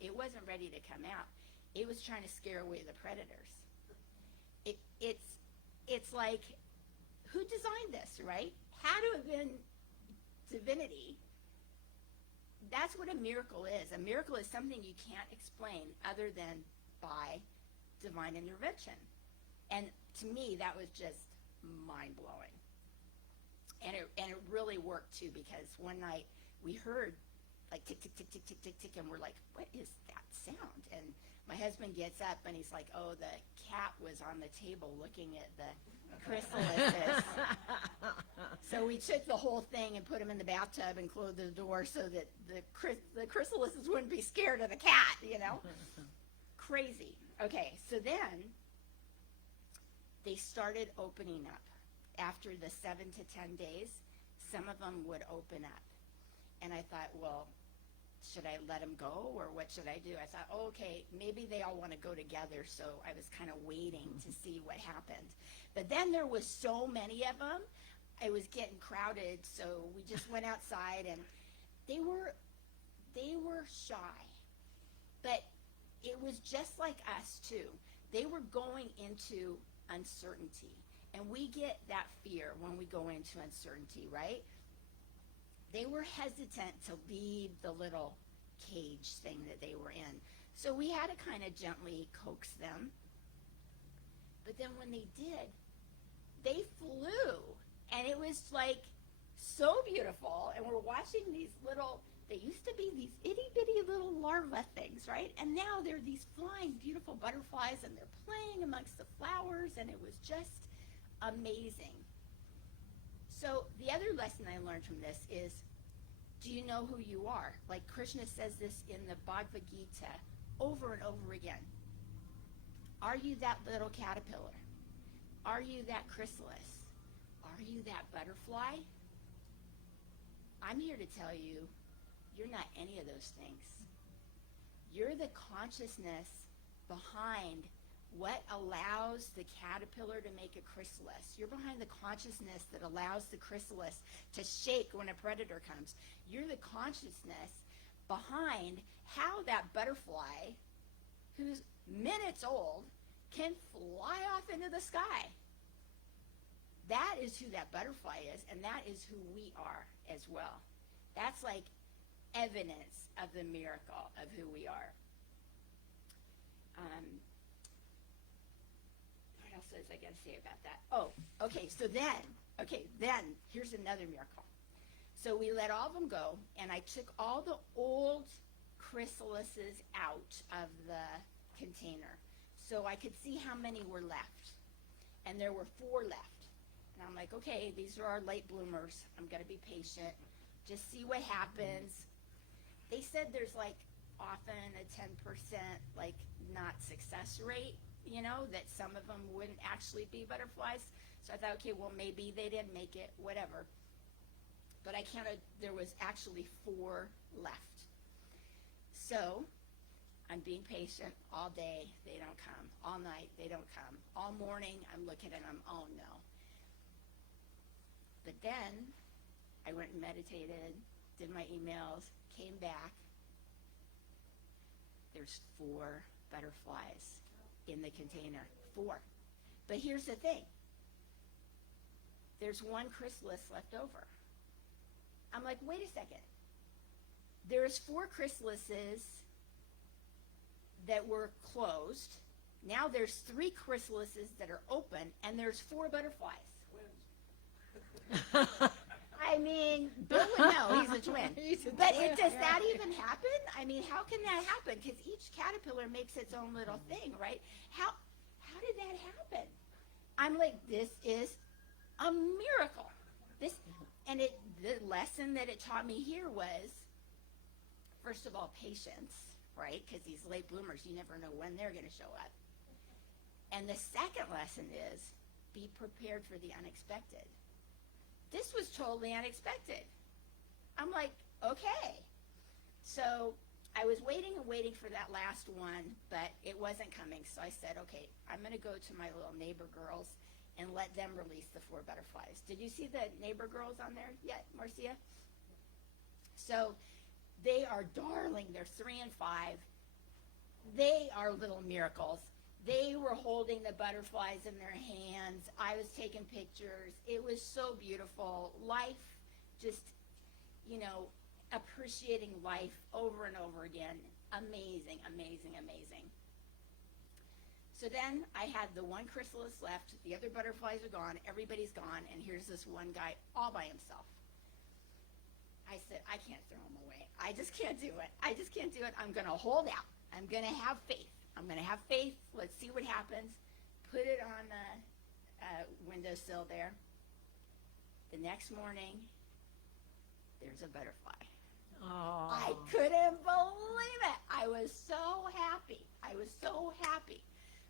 It wasn't ready to come out. It was trying to scare away the predators. It's like, who designed this, right? Had to have been divinity. That's what a miracle is. A miracle is something you can't explain other than by divine intervention. And to me, that was just mind-blowing. And it really worked, too, because one night we heard like tick, tick, tick, tick, tick, tick, tick, and we're like, what is that sound? And my husband gets up and he's like, oh, the cat was on the table looking at the chrysalises. So we took the whole thing and put him in the bathtub and closed the door so that the chrysalises wouldn't be scared of the cat, you know? Crazy. Okay, so then they started opening up. After the 7 to 10 days, some of them would open up. And I thought, well, should I let them go or what should I do? I thought, oh, okay, maybe they all want to go together. So I was kind of waiting to see what happened. But then there was so many of them, it was getting crowded. So we just went outside, and they were shy. But it was just like us too. They were going into uncertainty. And we get that fear when we go into uncertainty, right? They were hesitant to leave the little cage thing that they were in. So we had to kind of gently coax them. But then when they did, they flew. And it was like so beautiful. And we're watching these little, they used to be these itty bitty little larva things, right? And now they're these flying beautiful butterflies, and they're playing amongst the flowers, and it was just amazing. So the other lesson I learned from this is, do you know who you are? Like Krishna says this in the Bhagavad Gita over and over again. Are you that little caterpillar? Are you that chrysalis? Are you that butterfly? I'm here to tell you, you're not any of those things. You're the consciousness behind what allows the caterpillar to make a chrysalis. You're behind the consciousness that allows the chrysalis to shake when a predator comes. You're the consciousness behind how that butterfly, who's minutes old, can fly off into the sky. That is who that butterfly is, and that is who we are as well. That's like evidence of the miracle of who we are. What else was I going to say about that? Oh, okay, then here's another miracle. So we let all of them go, and I took all the old chrysalises out of the container so I could see how many were left. And there were 4 left. And I'm like, okay, these are our late bloomers. I'm going to be patient. Just see what happens. They said there's like often a 10% like not success rate, you know, that some of them wouldn't actually be butterflies. So I thought, okay, well, maybe they didn't make it, whatever. But I counted, there was actually 4 left. So I'm being patient all day. They don't come. All night, they don't come. All morning, I'm looking at them. Oh, no. But then I went and meditated, did my emails, came back. There's 4 butterflies in the container. 4. But here's the thing. There's 1 chrysalis left over. I'm like, wait a second. There's 4 chrysalises that were closed. Now there's 3 chrysalises that are open, and there's 4 butterflies. I mean, Bill would know. He's a twin. But does that even happen? I mean, how can that happen? Because each caterpillar makes its own little thing, right? How did that happen? I'm like, this is a miracle. The lesson that it taught me here was, first of all, patience, right? Because these late bloomers, you never know when they're going to show up. And the second lesson is, be prepared for the unexpected. This was totally unexpected. I'm like, okay. So I was waiting and waiting for that last one, but it wasn't coming. So I said, okay, I'm going to go to my little neighbor girls and let them release the 4 butterflies. Did you see the neighbor girls on there yet, Marcia? So they are darling. They're 3 and 5. They are little miracles. They were holding the butterflies in their hands. I was taking pictures. It was so beautiful. Life, just, you know, appreciating life over and over again. Amazing, amazing, amazing. So then I had the 1 chrysalis left. The other butterflies are gone. Everybody's gone. And here's this one guy all by himself. I said, I can't throw him away. I just can't do it. I just can't do it. I'm going to hold out. I'm going to have faith. I'm going to have faith. Let's see what happens. Put it on the windowsill there. The next morning, there's a butterfly. Oh. I couldn't believe it. I was so happy. I was so happy.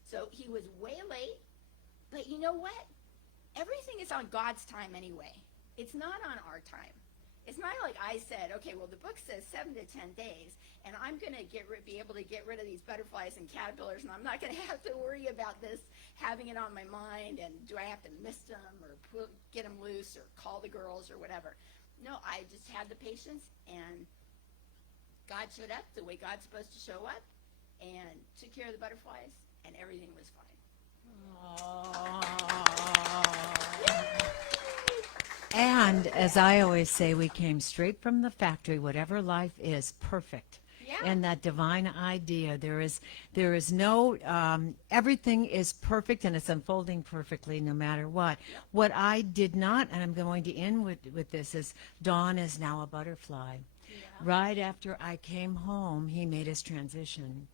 So he was way late, but you know what? Everything is on God's time anyway. It's not on our time. It's not like I said, okay, well, the book says 7 to 10 days, and I'm going to be able to get rid of these butterflies and caterpillars, and I'm not going to have to worry about this, having it on my mind, and do I have to mist them or get them loose or call the girls or whatever. No, I just had the patience, and God showed up the way God's supposed to show up and took care of the butterflies, and everything was fine. And as I always say, we came straight from the factory. Whatever life is, perfect. and that divine idea. There is no, everything is perfect and it's unfolding perfectly no matter what. What I did not, and I'm going to end with this, is Dawn is now a butterfly. Right after I came home, he made his transition.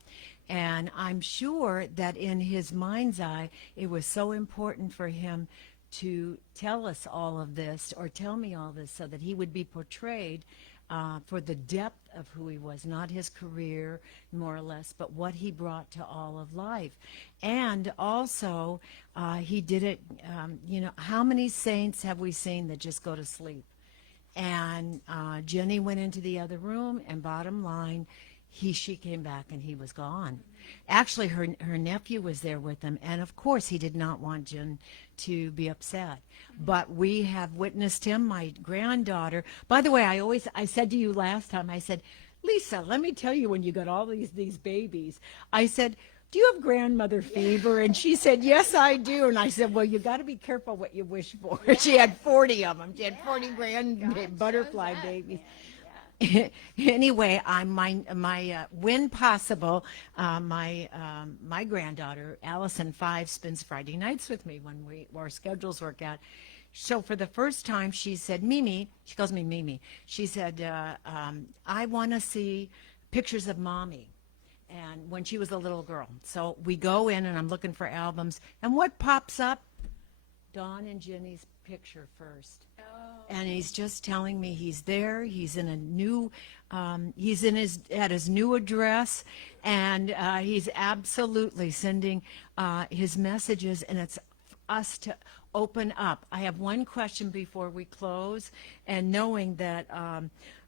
And I'm sure that in his mind's eye, it was so important for him to tell us all of this, or tell me all this, so that he would be portrayed for the depth of who he was, not his career, more or less, but what he brought to all of life. And also, he did it, how many saints have we seen that just go to sleep? And Jenny went into the other room, and bottom line, she came back and he was gone. Actually, her nephew was there with them, and of course he did not want Jen to be upset. But we have witnessed him. My granddaughter, by the way, I said to you last time, I said, Lissa, let me tell you, when you got all these babies, I said, do you have grandmother fever? And she said, yes, I do. And I said, well, you got to be careful what you wish for. She had 40 of them. She had 40 butterfly babies. Anyway, when possible, my granddaughter, Allison 5, spends Friday nights with me when our schedules work out. So for the first time, she said, Mimi, she calls me Mimi, she said, I want to see pictures of Mommy. And when she was a little girl. So we go in, and I'm looking for albums. And what pops up? Dawn and Jenny's picture first. Oh. And he's just telling me he's there. He's in a new, at his new address, and he's absolutely sending his messages, and it's us to open up. I have one question before we close, and knowing that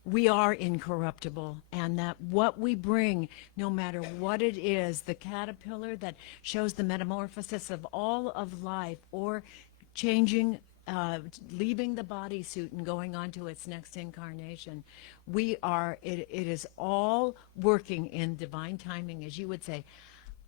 we are incorruptible, and that what we bring, no matter what it is, the caterpillar that shows the metamorphosis of all of life, or changing, leaving the bodysuit and going on to its next incarnation, it is all working in divine timing, as you would say.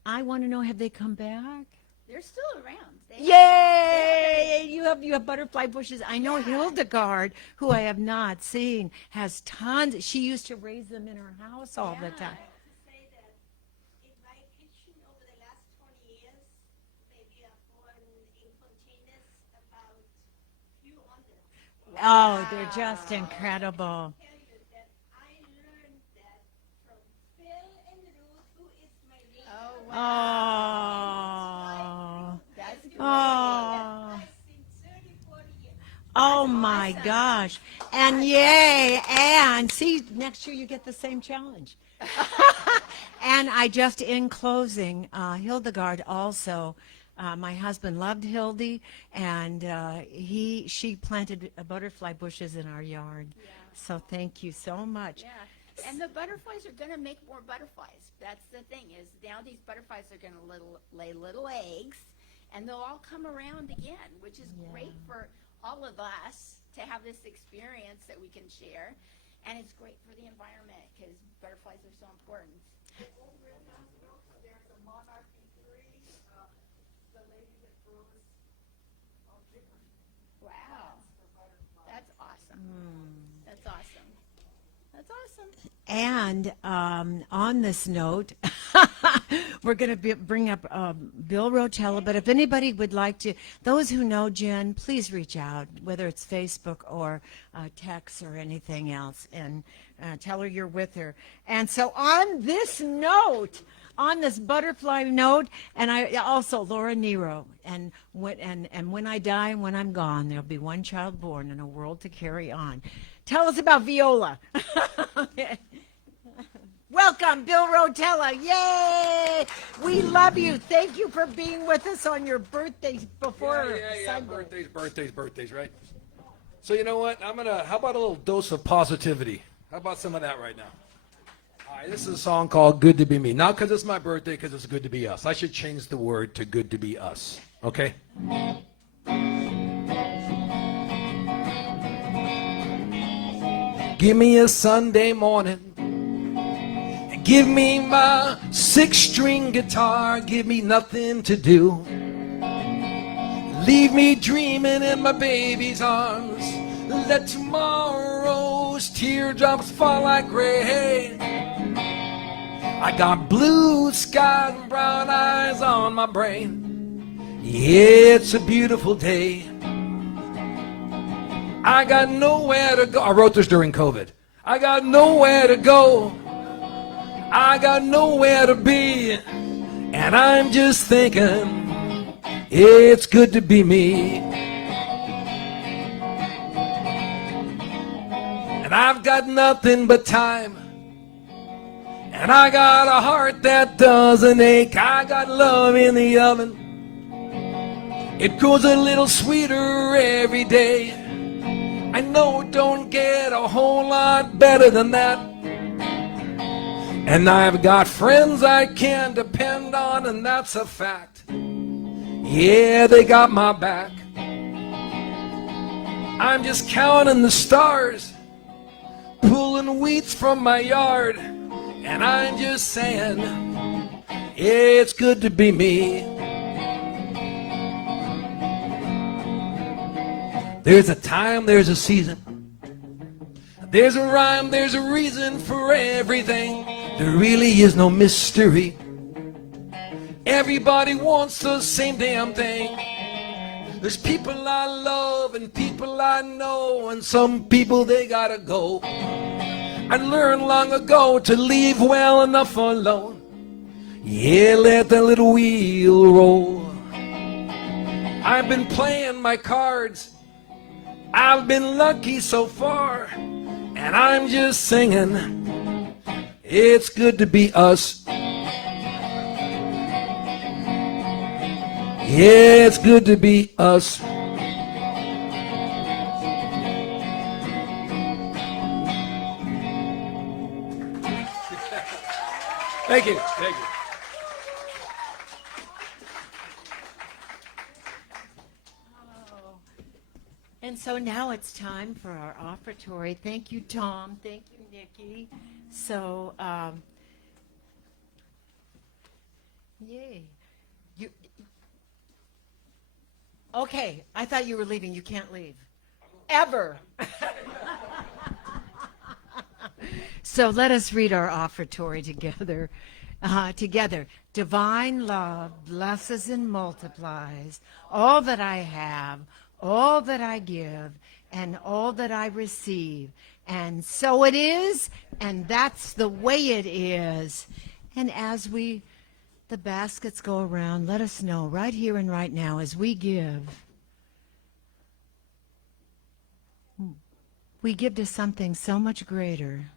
I want to know, have they come back? They're still around. Yay! You have butterfly bushes. I know Hildegard, who I have not seen, has tons. She used to raise them in her house all the time. To say that in my kitchen over the last 20 years, maybe I've grown in containers about few hundred. Oh, they're just incredible. I tell you that I learned that from Phil and Ruth, who is my neighbor. Oh. That's great. Oh. I've seen 30, 40 years. Oh my gosh. And yay. And see, next year you get the same challenge. And I just, in closing, Hildegard also, my husband loved Hildy, and she planted butterfly bushes in our yard. Yeah. So thank you so much. Yeah. And the butterflies are going to make more butterflies. That's the thing, is now these butterflies are going to lay little eggs, and they'll all come around again, which is great for all of us to have this experience that we can share. And it's great for the environment, because butterflies are so important. There's a monarchy tree, the lady that grows chickens. Wow. That's awesome. That's awesome. That's awesome. And on this note, we're going to bring up Bill Rotella, but if anybody would like to, those who know Jen, please reach out, whether it's Facebook or text or anything else, and tell her you're with her. And so on this note, on this butterfly note, and I also, Laura Nero, and when I die and when I'm gone, there'll be one child born and a world to carry on. Tell us about Viola. Welcome, Bill Rotella. Yay! We love you. Thank you for being with us on your birthdays before Sunday. Birthdays, right? So you know what? How about a little dose of positivity? How about some of that right now? All right, this is a song called Good to Be Me. Not because it's my birthday, because it's good to be us. I should change the word to good to be us. Okay? Give me a Sunday morning. Give me my 6-string guitar. Give me nothing to do. Leave me dreaming in my baby's arms. Let tomorrow's teardrops fall like rain. I got blue skies and brown eyes on my brain. Yeah, it's a beautiful day. I got nowhere to go. I wrote this during COVID. I got nowhere to go. I got nowhere to be. And I'm just thinking, it's good to be me. And I've got nothing but time. And I got a heart that doesn't ache. I got love in the oven. It grows a little sweeter every day. I know it don't get a whole lot better than that. And I've got friends I can depend on, and that's a fact. Yeah, they got my back. I'm just counting the stars, pulling weeds from my yard, and I'm just saying, it's good to be me. There's a time, there's a season. There's a rhyme, there's a reason for everything. There really is no mystery. Everybody wants the same damn thing. There's people I love and people I know, and some people they gotta go. I learned long ago to leave well enough alone. Yeah, let the little wheel roll. I've been playing my cards. I've been lucky so far, and I'm just singing, it's good to be us. Yeah, it's good to be us. Thank you. Thank you. And so now it's time for our offertory. Thank you, Tom. Thank you, Nikki. So, yay. Okay, I thought you were leaving. You can't leave. Ever. So let us read our offertory together. Together. Divine love blesses and multiplies all that I have, all that I give, and all that I receive. And so it is, and that's the way it is. And as the baskets go around, let us know right here and right now as we give to something so much greater.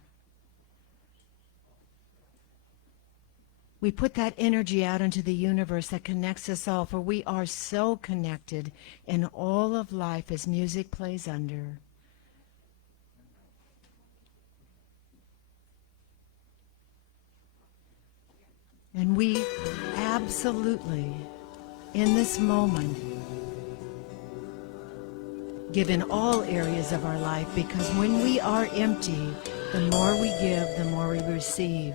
We put that energy out into the universe that connects us all, for we are so connected in all of life as music plays under. And we absolutely, in this moment, give in all areas of our life, because when we are empty, the more we give, the more we receive.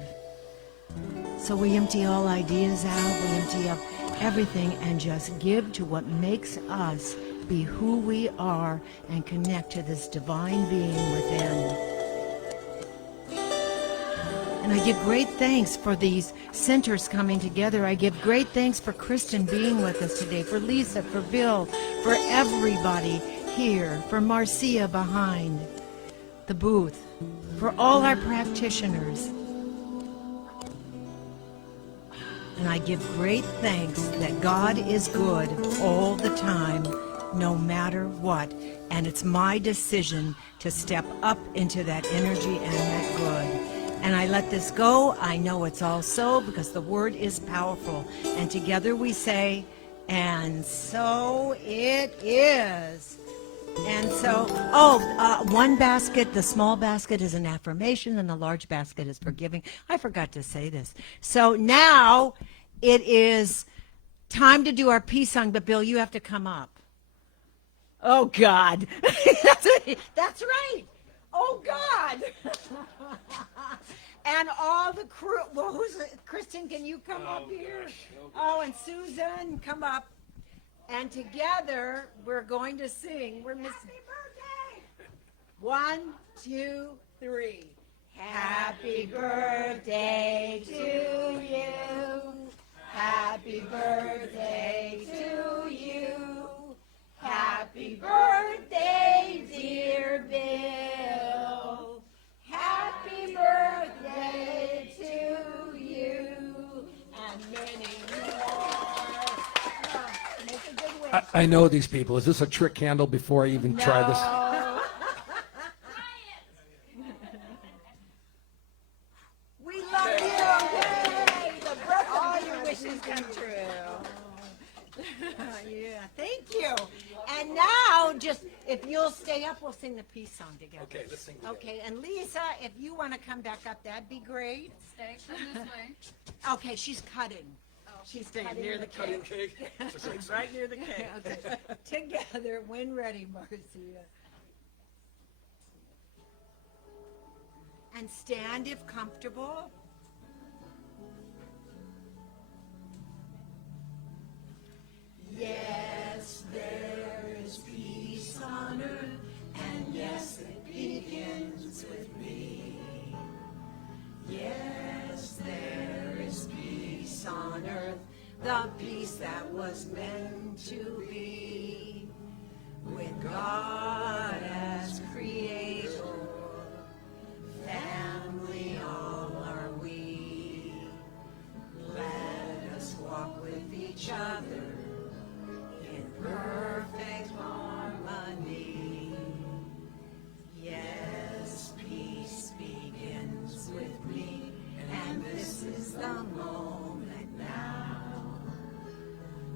So we empty all ideas out, we empty up everything and just give to what makes us be who we are and connect to this divine being within. And I give great thanks for these centers coming together. I give great thanks for Kristen being with us today, for Lissa, for Bill, for everybody here, for Marcia behind the booth, for all our practitioners. And I give great thanks that God is good all the time, no matter what. And it's my decision to step up into that energy and that good. And I let this go. I know it's all so, because the word is powerful. And together we say, and so it is. And so, one basket, the small basket is an affirmation, and the large basket is forgiving. I forgot to say this. So now it is time to do our peace song, but Bill, you have to come up. Oh, God. That's right. Oh, God. And all the crew, well, Kristen, can you come up here? Oh, and Susan, come up. And together, we're going to sing. We're missing. Happy birthday! 1, 2, 3. Happy birthday to birthday to you. Happy birthday, dear Bill. Happy birthday to you. And many more. Make a good wish. I know these people. Is this a trick candle before I even try this? No. We love you. Yay! All your wishes come true. Yeah, thank you. And now, just if you'll stay up, we'll sing the peace song together. Okay, let's sing together. Okay, and Lisa, if you want to come back up, that'd be great. Stay this way. Okay, she's cutting. She's staying near the cake. Right near the cake. Okay. Together, when ready, Marcia. And stand if comfortable. Yes, there is peace on earth, and yes, it begins with me. Yes, there is peace on earth, the peace that was meant to be. With God as creator, family all are we. Let us walk with each other in perfect harmony. Yes, peace begins with me, and this is the moment now.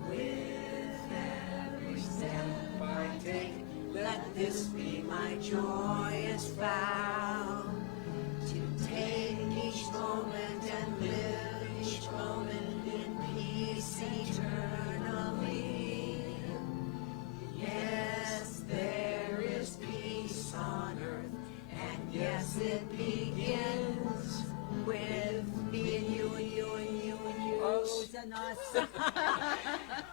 With every step I take, let this be my joyous vow. To take each moment and live each moment in peace eternally. Yes, there is peace on earth, and yes, it begins with me and you and you and you and you and us.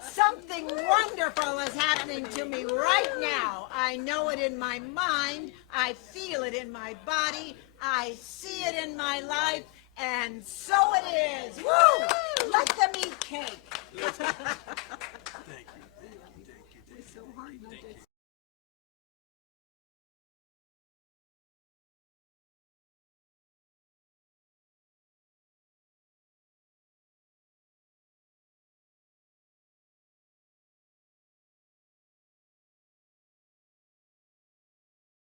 Something wonderful is happening to me right now. I know it in my mind. I feel it in my body. I see it in my life. And so it is. Woo! Let them eat cake. Thank you. Thank you. Thank you. It's so hard not to